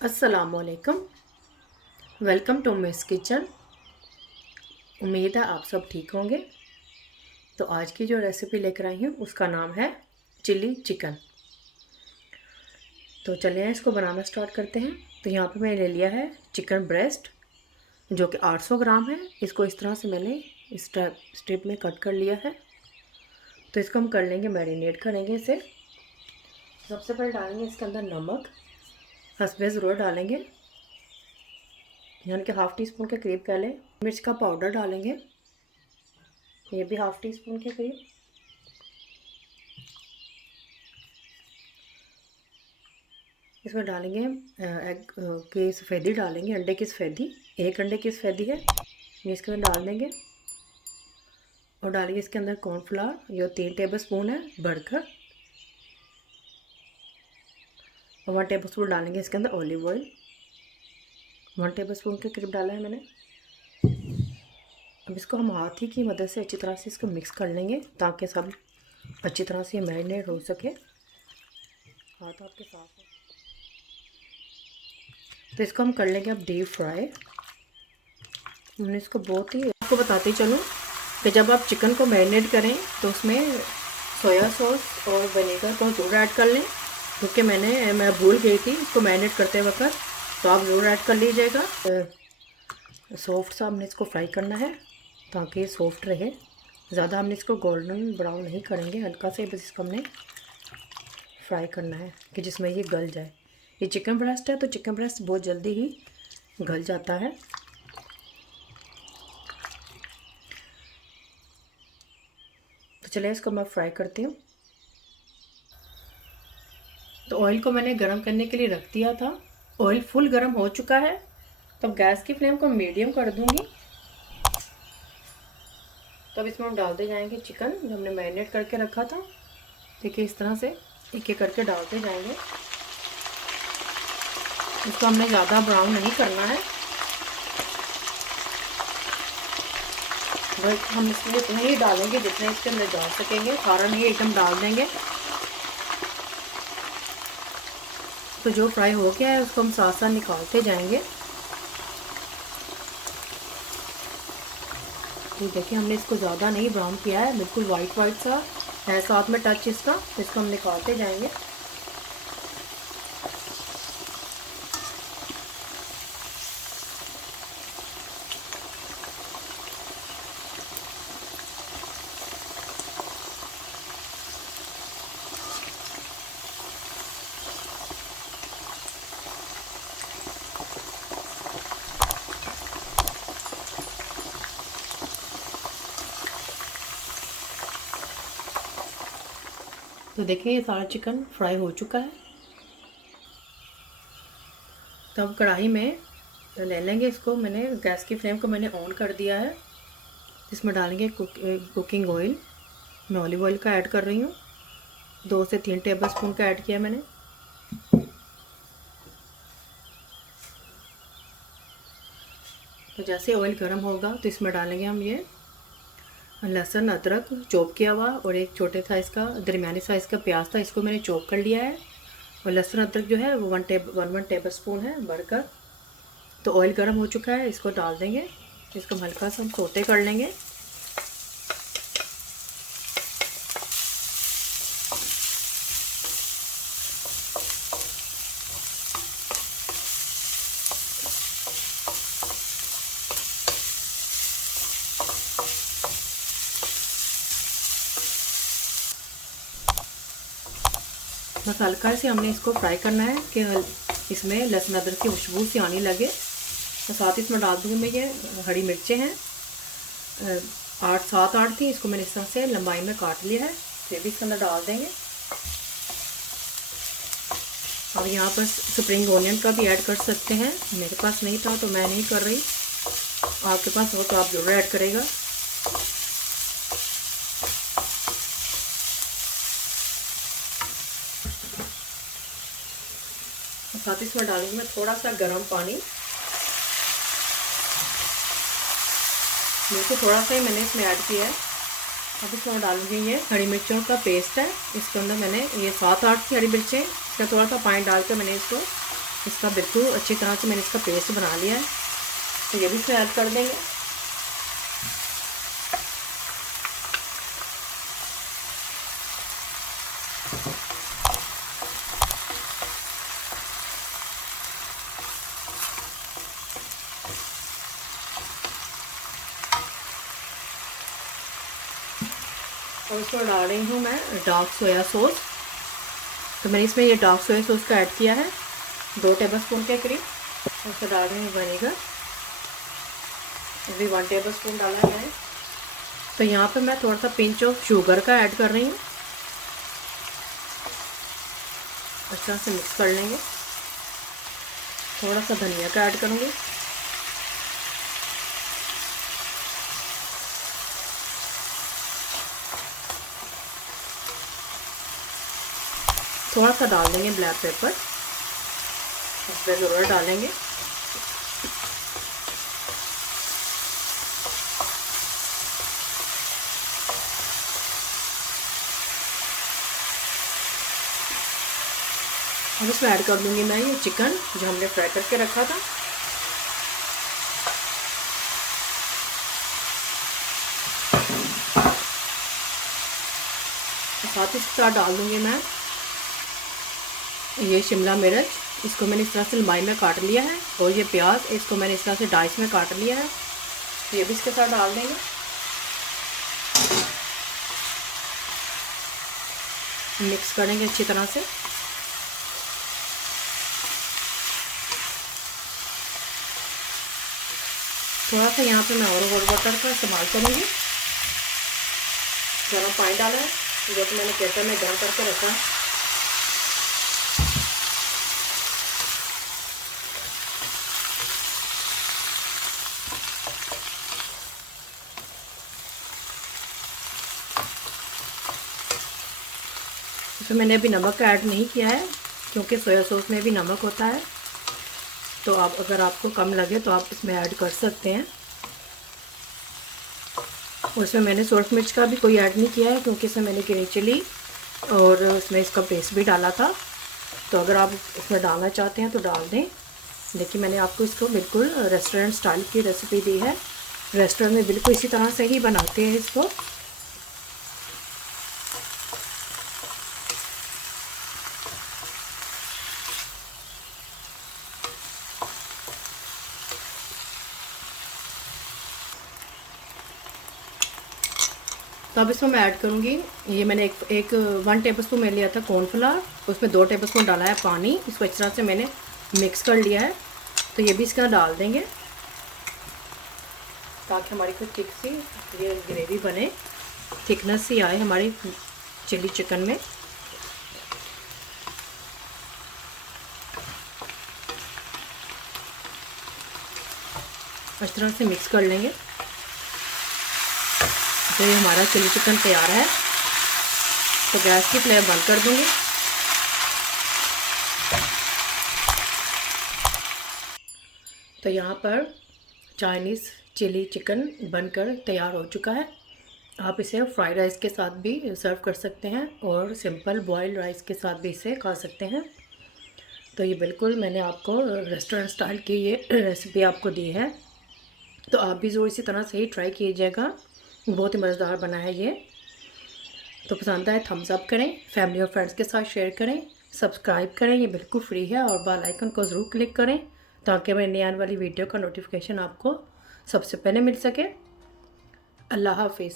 अस्सलामुअलैकुम। Welcome to Miss Kitchen. उम्मीद है आप सब ठीक होंगे। तो आज की जो रेसिपी लेकर आई हूँ उसका नाम है चिली चिकन। तो चलिए इसको बनाना स्टार्ट करते हैं। तो यहाँ पे मैंने ले लिया है चिकन ब्रेस्ट जो कि 800 ग्राम है। इसको इस तरह से मैंने स्ट्रिप में कट कर लिया है। तो इसको हम कर लेंगे, मैरिनेट करेंगे इसे। सबसे पहले डालेंगे इसके अंदर नमक, हसबे ज़रूरत डालेंगे, यानी कि हाफ़ टी स्पून के करीब कह लें। मिर्च का पाउडर डालेंगे, ये भी हाफ़ टी स्पून के करीब। इसमें डालेंगे एग की सफ़ेदी डालेंगे, अंडे की सफ़ेदी। एक अंडे की सफ़ेदी है, ये इसके अंदर डाल देंगे। और डालेंगे इसके अंदर कॉर्नफ्लावर, ये 3 टेबल स्पून है भरकर। और 1 टेबल स्पून डालेंगे इसके अंदर ऑलिव ऑयल, 1 टेबल स्पून के करीब डाला है मैंने। अब इसको हम हाथ ही की मदद से अच्छी तरह से इसको मिक्स कर लेंगे ताकि सब अच्छी तरह से मैरिनेट हो सके। हाथ आपके साफ हो। तो इसको हम कर लेंगे अब डीप फ्राई। हमने इसको बहुत ही आपको बताते चलूँ कि जब आप चिकन को मैरिनेट करें तो उसमें सोया सॉस और विनेगर को ज़रूर ऐड कर लें, क्योंकि मैं भूल गई थी इसको मैरिनेट करते वक्त। तो आप ज़रूर ऐड कर लीजिएगा। सॉफ्ट सा हमने इसको फ्राई करना है ताकि ये सॉफ्ट रहे। ज़्यादा हमने इसको गोल्डन ब्राउन नहीं करेंगे, हल्का से बस इसको हमने फ्राई करना है कि जिसमें ये गल जाए। ये चिकन ब्रेस्ट है तो चिकन ब्रेस्ट बहुत जल्दी ही गल जाता है। तो चलिए इसको मैं फ्राई करती हूँ। तो ऑयल को मैंने गरम करने के लिए रख दिया था। ऑयल फुल गरम हो चुका है, तो अब गैस की फ्लेम को मीडियम कर दूँगी। तो अब इसमें हम डालते जाएंगे चिकन जो हमने मैरिनेट करके रखा था। देखिए इस तरह से एक एक करके डालते जाएंगे। इसको हमने ज़्यादा ब्राउन नहीं करना है, बस हम इसमें इतना ही डालेंगे जितना इसके अंदर डाल सकेंगे, सारा नहीं एकदम डाल देंगे। तो जो फ्राई हो गया है उसको हम साथ साथ निकालते जाएंगे। तो देखिए हमने इसको ज़्यादा नहीं ब्राउन किया है, बिल्कुल वाइट वाइट सा है साथ में टच इसका। तो इसको हम निकालते जाएंगे। तो देखिए ये सारा चिकन फ्राई हो चुका है। तो अब कढ़ाई में ले लेंगे इसको। मैंने गैस की फ्लेम को मैंने ऑन कर दिया है। इसमें डालेंगे कुकिंग ऑयल। मैं ऑलिव ऑयल का ऐड कर रही हूँ, 2 से 3 टेबल स्पून का ऐड किया मैंने। तो जैसे ऑयल गर्म होगा तो इसमें डालेंगे हम ये लहसुन अदरक चॉप किया हुआ, और एक छोटे साइज़ का दरमियानी साइज़ का प्याज था, इसको मैंने चॉप कर लिया है। और लहसुन अदरक जो है वो 1 टेबल स्पून है भरकर। तो ऑयल गर्म हो चुका है, इसको डाल देंगे। इसको हल्का सा हम सोते कर लेंगे। बस हल्का से हमने इसको फ्राई करना है कि इसमें लहसुन अदरक की खुशबू सी आने लगे। तो साथ ही इसमें डाल दूँगी मैं ये हरी मिर्चें हैं, 7-8 थी। इसको मैंने इस तरह से लंबाई में काट लिया है, फिर भी इसके अंदर डाल देंगे। और यहाँ पर स्प्रिंग ओनियन का भी ऐड कर सकते हैं, मेरे पास नहीं था तो मैं नहीं कर रही। आपके पास हो तो आप ज़रूर ऐड करेगा। साथ ही इसमें डालूंगी मैं थोड़ा सा गर्म पानी, बिल्कुल थोड़ा सा ही मैंने इसमें ऐड किया है। अब इसमें डालूंगी ये हरी मिर्चों का पेस्ट है। इसके अंदर मैंने ये 7-8 की हरी मिर्चें, इसका थोड़ा सा पानी डाल के मैंने इसको इसका बिल्कुल अच्छी तरह से मैंने इसका पेस्ट बना लिया है, तो ये भी इसमें ऐड कर देंगे। और इसमें डाल रही हूँ मैं डार्क सोया सॉस। तो मैंने इसमें ये डार्क सोया सॉस का ऐड किया है 2 टेबलस्पून के करीब। और इसमें डाल रही हूँ विनेगर, अभी 1 टेबलस्पून डाला है मैंने। तो यहाँ पे मैं थोड़ा सा पिंच ऑफ शुगर का ऐड कर रही हूँ। अच्छा से मिक्स कर लेंगे। थोड़ा सा धनिया का ऐड करूँगी। थोड़ा सा डाल देंगे ब्लैक पेपर, इसमें ज़रूर डालेंगे। अब इसमें ऐड कर दूंगी मैं ये चिकन जो हमने फ्राई करके रखा था। साथ ही साथ डाल दूंगी मैं ये शिमला मिर्च, इसको मैंने इस तरह से लंबाई में काट लिया है। और ये प्याज, इसको मैंने इस तरह से डाइस में काट लिया है, तो ये भी इसके साथ डाल देंगे। मिक्स करेंगे अच्छी तरह से। थोड़ा सा यहाँ पे मैं और वाटर का इस्तेमाल करूँगी। गर्म पानी डाला है, जो कि मैंने केटल में गर्म करके रखा है। इसमें मैंने अभी नमक ऐड नहीं किया है, क्योंकि सोया सॉस में भी नमक होता है। तो आप अगर आपको कम लगे तो आप इसमें ऐड कर सकते हैं। और इसमें मैंने सॉल्ट मिर्च का भी कोई ऐड नहीं किया है, क्योंकि इसमें मैंने ग्रीन चिली और इसमें इसका पेस्ट भी डाला था। तो अगर आप इसमें डालना चाहते हैं तो डाल दें। लेकिन मैंने आपको इसको बिल्कुल रेस्टोरेंट स्टाइल की रेसिपी दी है। रेस्टोरेंट में बिल्कुल इसी तरह से ही बनाते हैं इसको। तो अब इसमें मैं ऐड करूँगी, ये मैंने एक 1 टेबलस्पून मैं लिया था कॉर्नफ्लावर, उसमें 2 टेबलस्पून डाला है पानी। इसको इस तरह से मैंने मिक्स कर लिया है। तो ये भी इसका डाल देंगे, ताकि हमारी कोई थिक सी ये ग्रेवी बने, थिकनेस सी आए हमारी चिली चिकन में। इस तरह से मिक्स कर लेंगे। तो ये हमारा चिली चिकन तैयार है। तो गैस की फ्लेम बंद कर दूंगी। तो यहाँ पर चाइनीज़ चिली चिकन बनकर तैयार हो चुका है। आप इसे फ्राइड राइस के साथ भी सर्व कर सकते हैं और सिंपल बॉइल्ड राइस के साथ भी इसे खा सकते हैं। तो ये बिल्कुल मैंने आपको रेस्टोरेंट स्टाइल की ये रेसिपी आपको दी है। तो आप भी ज़रूर इसी तरह से ही ट्राई कीजिएगा। बहुत ही मज़ेदार बना है ये। तो पसंद आए थम्स अप करें, फैमिली और फ्रेंड्स के साथ शेयर करें, सब्सक्राइब करें, ये बिल्कुल फ्री है। और बेल आइकन को ज़रूर क्लिक करें, ताकि मेरी आने वाली वीडियो का नोटिफिकेशन आपको सबसे पहले मिल सके। अल्लाह हाफिज़।